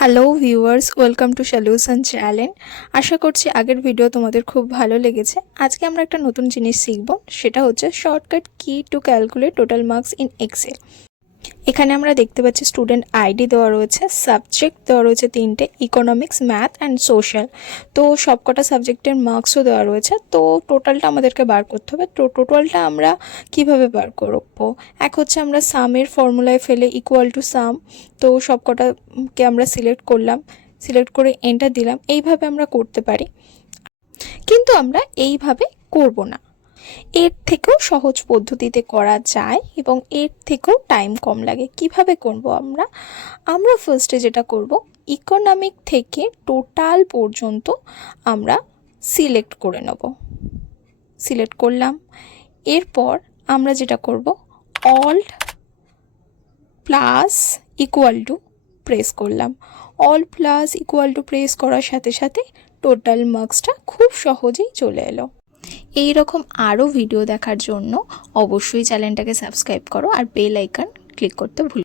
Hello viewers, welcome to solution channel. আশা করছি আগের ভিডিও তোমাদের খুব ভালো লেগেছে। আজকে আমরা একটা নতুন জিনিস শিখব, সেটা হচ্ছে shortcut key to calculate total marks in Excel. এখানে আমরা দেখতে পাচ্ছি স্টুডেন্ট আইডি দেওয়া রয়েছে, সাবজেক্ট দেওয়া রয়েছে তিনটে, ইকোনমিক্স, ম্যাথ অ্যান্ড সোশ্যাল। তো সবকটা সাবজেক্টের মার্কসও দেওয়া রয়েছে। তো টোটালটা আমাদেরকে বার করতে হবে। তো টোটালটা আমরা কিভাবে বার করবো? এক হচ্ছে আমরা সামের ফর্মুলায় ফেলে ইকুয়াল টু সাম, তো সবকটাকে আমরা সিলেক্ট করলাম, সিলেক্ট করে এন্টার দিলাম। এইভাবে আমরা করতে পারি, কিন্তু আমরা এইভাবে করব না। এর থেকেও সহজ পদ্ধতিতে করা যায় এবং এর থেকেও টাইম কম লাগে। কিভাবে করব আমরা? আমরা ফার্স্টে যেটা করব, ইকোনমিক থেকে টোটাল পর্যন্ত আমরা সিলেক্ট করে নেব। সিলেক্ট করলাম, এরপর আমরা যেটা করব, alt plus equal to press করলাম। Alt plus equal to press করার সাথে সাথে টোটাল মার্কসটা খুব সহজেই চলে এলো। এই রকম আরও ভিডিও দেখার জন্য অবশ্যই চ্যানেলটাকে সাবস্ক্রাইব করো আর বেল আইকন ক্লিক করতে ভুলো না।